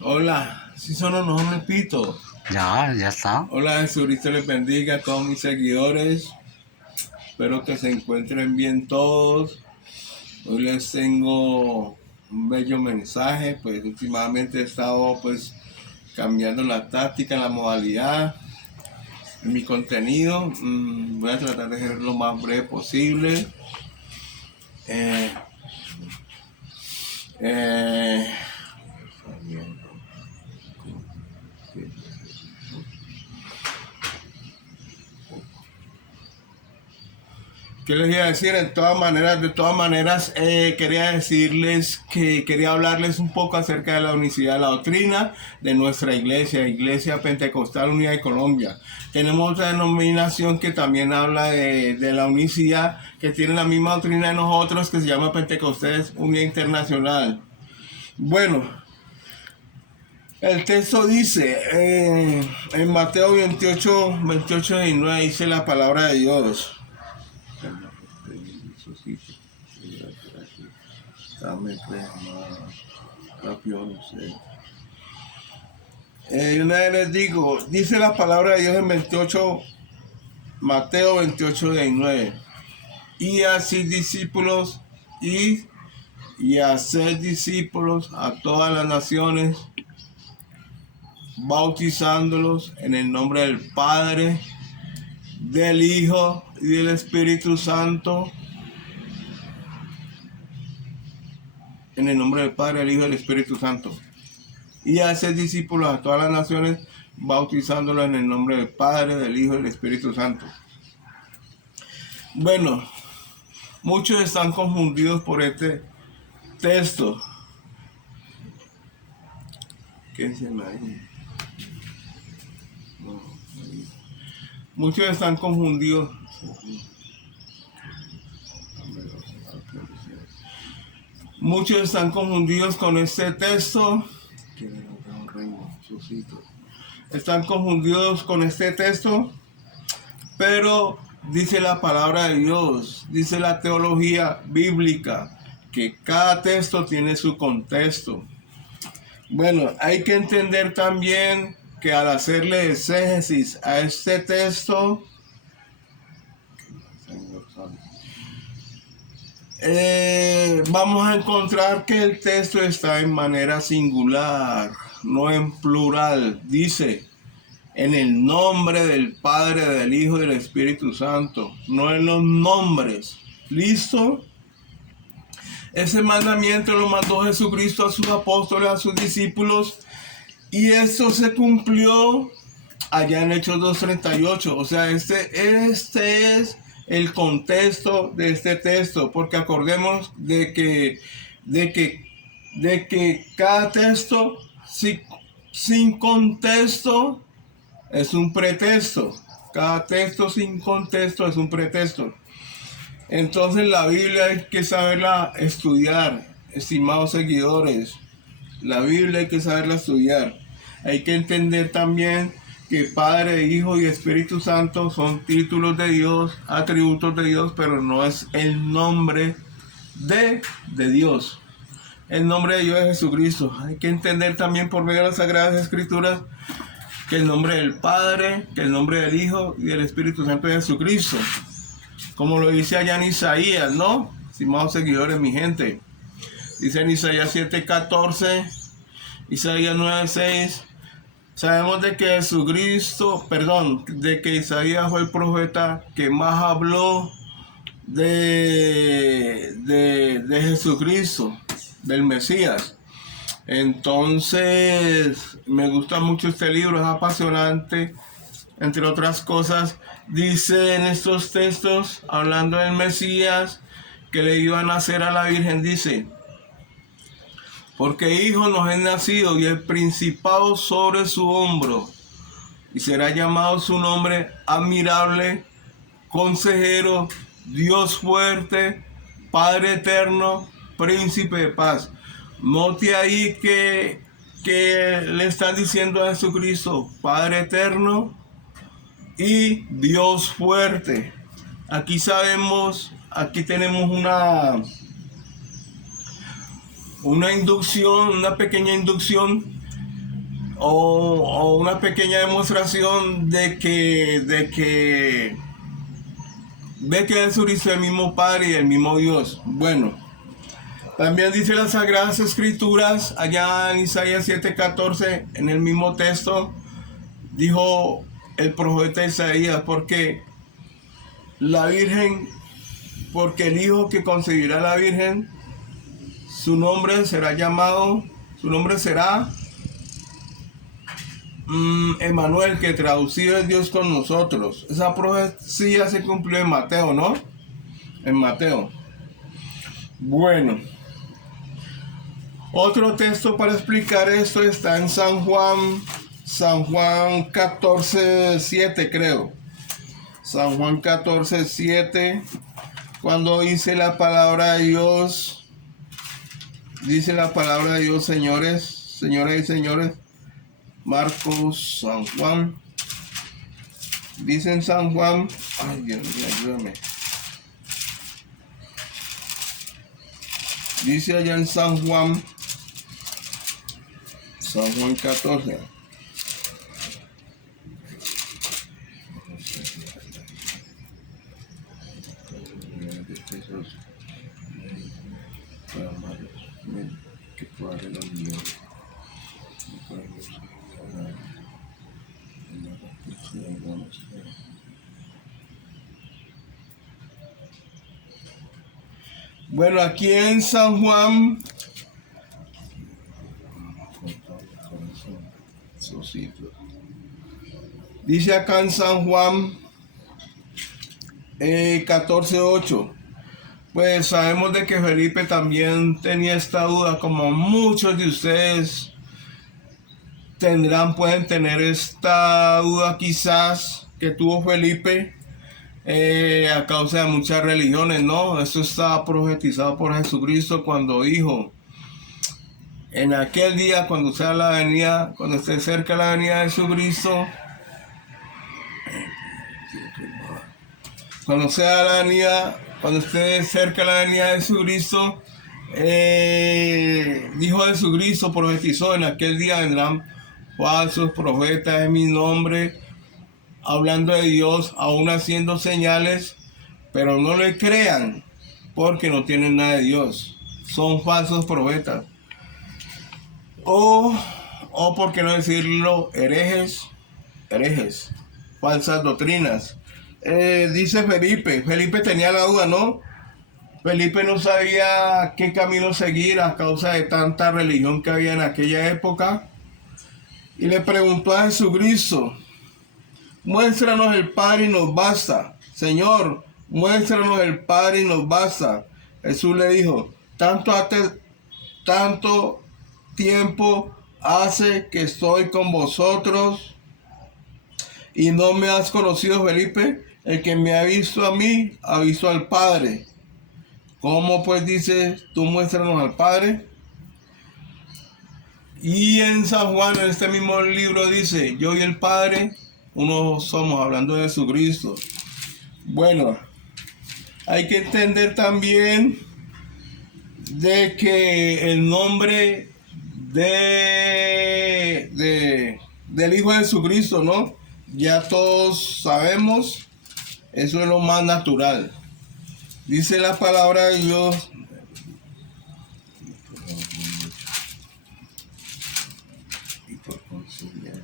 Hola, si solo no me pito. Ya está. Hola, Jesucristo les bendiga a todos mis seguidores. Espero que se encuentren bien todos. Hoy les tengo un bello mensaje. Pues últimamente he estado pues cambiando la táctica, la modalidad, mi contenido. Voy a tratar de ser lo más breve posible. Eh, eh, ¿Qué les iba a decir? De todas maneras, quería decirles que quería hablarles un poco acerca de la unicidad de la doctrina de nuestra iglesia, Iglesia Pentecostal Unida de Colombia. Tenemos otra denominación que también habla de la unicidad, que tiene la misma doctrina de nosotros, que se llama Pentecostés Unida Internacional. Bueno, el texto dice, en Mateo 28, 19 dice la palabra de Dios. Una vez les digo, dice la palabra de Dios en Mateo 28, 19. Y así discípulos y hacer discípulos a todas las naciones, bautizándolos en el nombre del Padre, del Hijo y del Espíritu Santo. En el nombre del Padre, del Hijo y del Espíritu Santo. Y hacer discípulos a todas las naciones, bautizándolos en el nombre del Padre, del Hijo y del Espíritu Santo. Bueno, muchos están confundidos por este texto. ¿Qué se me ahí? No, ahí. Muchos están confundidos. Muchos están confundidos con este texto. Están confundidos con este texto, pero dice la palabra de Dios, dice la teología bíblica, que cada texto tiene su contexto. Bueno, hay que entender también que al hacerle exégesis a este texto, vamos a encontrar que el texto está en manera singular, no en plural. Dice, en el nombre del Padre, del Hijo y del Espíritu Santo, no en los nombres. ¿Listo? Ese mandamiento lo mandó Jesucristo a sus apóstoles, a sus discípulos, y esto se cumplió allá en Hechos 2:38. O sea, este es el contexto de este texto, porque acordemos de que cada texto sin contexto es un pretexto. Cada texto sin contexto es un pretexto. Entonces la Biblia hay que saberla estudiar, estimados seguidores. La Biblia hay que saberla estudiar. Hay que entender también que Padre, Hijo y Espíritu Santo son títulos de Dios, atributos de Dios, pero no es el nombre de Dios. El nombre de Dios es Jesucristo. Hay que entender también por medio de las Sagradas Escrituras que el nombre del Padre, que el nombre del Hijo y del Espíritu Santo es Jesucristo. Como lo dice allá en Isaías, ¿no? Estimados seguidores, mi gente. Dice en Isaías 7:14, Isaías 9:6. Sabemos de que de que Isaías fue el profeta que más habló de Jesucristo, del Mesías. Entonces, me gusta mucho este libro, es apasionante. Entre otras cosas, dice en estos textos, hablando del Mesías, que le iban a hacer a la Virgen, dice, porque hijo nos es nacido y el principado sobre su hombro, y será llamado su nombre admirable, consejero, Dios fuerte, Padre eterno, príncipe de paz. Note ahí que le están diciendo a Jesucristo, Padre eterno y Dios fuerte. Aquí tenemos una inducción, una pequeña inducción o una pequeña demostración de que Jesucristo es el mismo Padre y el mismo Dios. Bueno, también dice las Sagradas Escrituras, allá en Isaías 7:14, en el mismo texto, dijo el profeta Isaías, porque el hijo que concebirá la Virgen, su nombre será Emmanuel, que traducido es Dios con nosotros. Esa profecía se cumplió en Mateo, ¿no? En Mateo. Bueno, otro texto para explicar esto está en San Juan 14:7, creo. San Juan 14:7, cuando dice la palabra de Dios, señores, señoras y señores, Marcos, San Juan, dice en San Juan, ay Dios mío, ayúdame. Dice allá en San Juan 14. Bueno, aquí en San Juan, dice acá en San Juan 14:8. Pues sabemos de que Felipe también tenía esta duda, como muchos de ustedes pueden tener esta duda quizás que tuvo Felipe a causa de muchas religiones, ¿no? Esto está profetizado por Jesucristo cuando dijo, en aquel día cuando esté cerca la venida de Jesucristo, cuando esté cerca la venida de Jesucristo, dijo Jesucristo, profetizó, en aquel día vendrán falsos profetas en mi nombre, hablando de Dios, aún haciendo señales, pero no le crean, porque no tienen nada de Dios. Son falsos profetas. O por qué no decirlo, herejes, falsas doctrinas. Dice Felipe tenía la duda, ¿no? Felipe no sabía qué camino seguir a causa de tanta religión que había en aquella época. Y le preguntó a Jesucristo, muéstranos el Padre y nos basta. Señor, muéstranos el Padre y nos basta. Jesús le dijo, tanto tiempo hace que estoy con vosotros y no me has conocido, Felipe. El que me ha visto a mí, ha visto al Padre. ¿Cómo pues dices, tú muéstranos al Padre? Y en San Juan, en este mismo libro dice, yo y el Padre, uno somos, hablando de Jesucristo. Bueno, hay que entender también de que el nombre del Hijo de Jesucristo, ¿no? Ya todos sabemos, eso es lo más natural. Dice la palabra de Dios, y por consiguiente,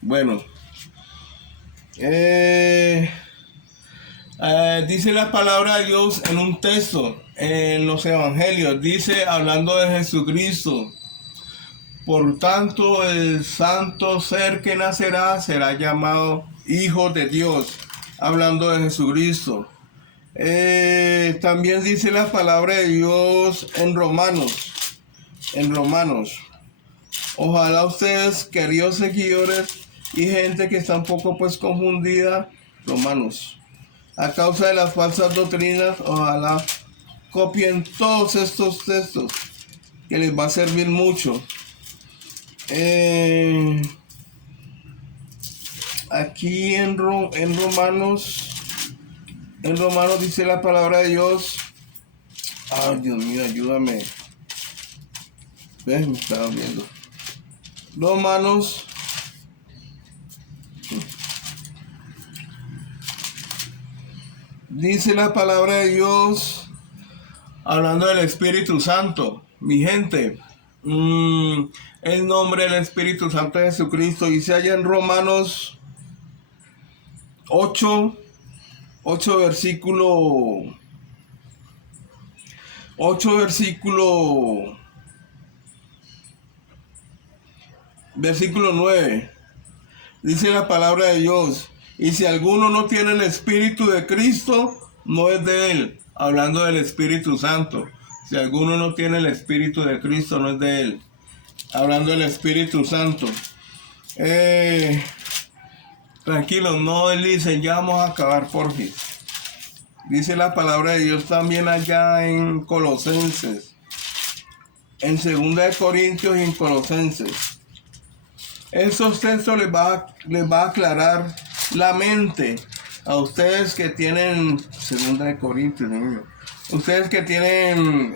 bueno, dice la palabra de Dios en un texto, en los evangelios, dice, hablando de Jesucristo, por tanto el santo ser que nacerá será llamado Hijo de Dios, hablando de Jesucristo. También dice la palabra de Dios en Romanos. Ojalá ustedes, queridos seguidores y gente que está un poco pues confundida, Romanos, a causa de las falsas doctrinas, ojalá copien todos estos textos que les va a servir mucho. aquí en Romanos dice la palabra de Dios. Ay, Dios mío, ayúdame. ¿Ves? Me estaba viendo. Romanos. Dice la palabra de Dios, hablando del Espíritu Santo. Mi gente, el nombre del Espíritu Santo de Jesucristo dice allá en Romanos 8 versículo 9. Dice la palabra de Dios, y si alguno no tiene el Espíritu de Cristo, no es de él. Hablando del Espíritu Santo. Si alguno no tiene el Espíritu de Cristo, no es de él. Hablando del Espíritu Santo. Tranquilos, no deslicen, ya vamos a acabar por fin. Dice la palabra de Dios también allá en Colosenses. En 2 Corintios y en Colosenses. Estos textos les va a aclarar la mente a ustedes que tienen 2 Corintios, ustedes que tienen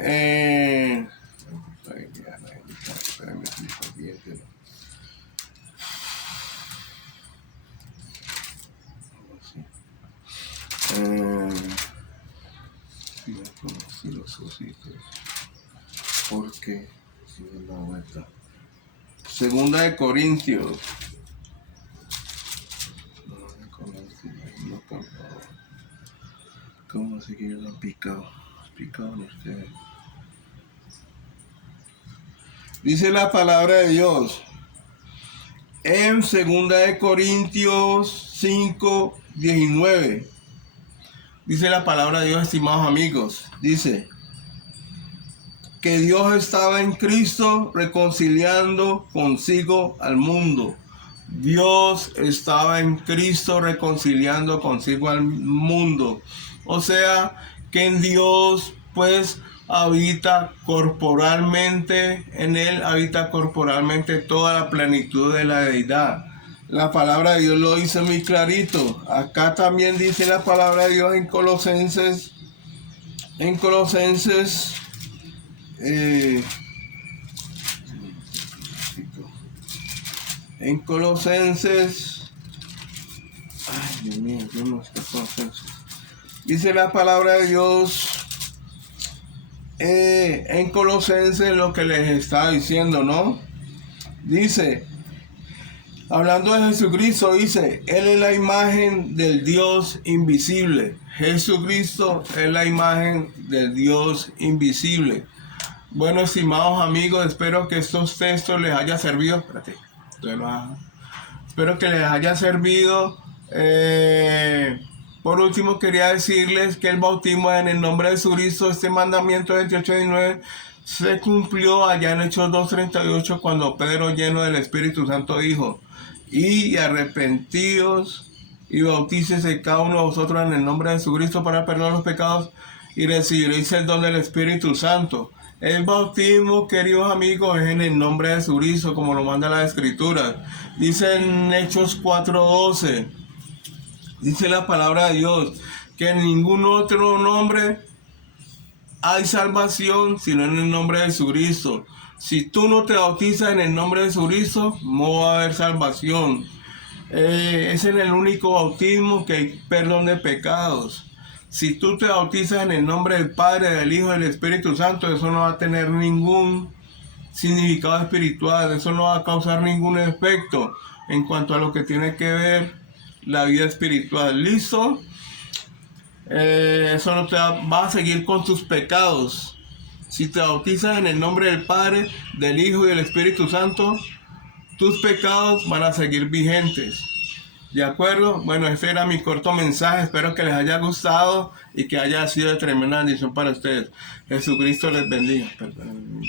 porque si me da vuelta. 2 Corintios. ¿Cómo así que yo lo he picado? Picado en ustedes. Dice la palabra de Dios en 2 Corintios 5:19. Dice la palabra de Dios, estimados amigos. Dice que Dios estaba en Cristo reconciliando consigo al mundo. Dios estaba en Cristo reconciliando consigo al mundo. O sea, que en Dios pues habita corporalmente, en Él habita corporalmente toda la plenitud de la deidad. La palabra de Dios lo dice muy clarito. Acá también dice la palabra de Dios en Colosenses. En Colosenses. Ay, Dios mío, yo no sé Colosenses. Dice la palabra de Dios en Colosenses lo que les está diciendo, ¿no? Dice, hablando de Jesucristo, dice, Él es la imagen del Dios invisible. Jesucristo es la imagen del Dios invisible. Bueno, estimados amigos, espero que estos textos les haya servido. Espero que les haya servido. Por último, quería decirles que el bautismo en el nombre de Jesucristo, este mandamiento 28:19, se cumplió allá en Hechos 2:38, cuando Pedro, lleno del Espíritu Santo, dijo: y arrepentidos y bautícese cada uno de vosotros en el nombre de Jesucristo para el perdón de los pecados, y recibiréis el don del Espíritu Santo. El bautismo, queridos amigos, es en el nombre de Jesucristo, como lo manda la Escritura. Dice en Hechos 4:12, dice la palabra de Dios, que en ningún otro nombre hay salvación sino en el nombre de Jesucristo. Si tú no te bautizas en el nombre de Jesucristo, no va a haber salvación. Es en el único bautismo que hay perdón de pecados. Si tú te bautizas en el nombre del Padre, del Hijo y del Espíritu Santo, eso no va a tener ningún significado espiritual, eso no va a causar ningún efecto en cuanto a lo que tiene que ver la vida espiritual. ¿Listo? Eso no te va a seguir con tus pecados. Si te bautizas en el nombre del Padre, del Hijo y del Espíritu Santo, tus pecados van a seguir vigentes. ¿De acuerdo? Bueno, este era mi corto mensaje. Espero que les haya gustado y que haya sido de tremenda bendición para ustedes. Jesucristo les bendiga. Perdón,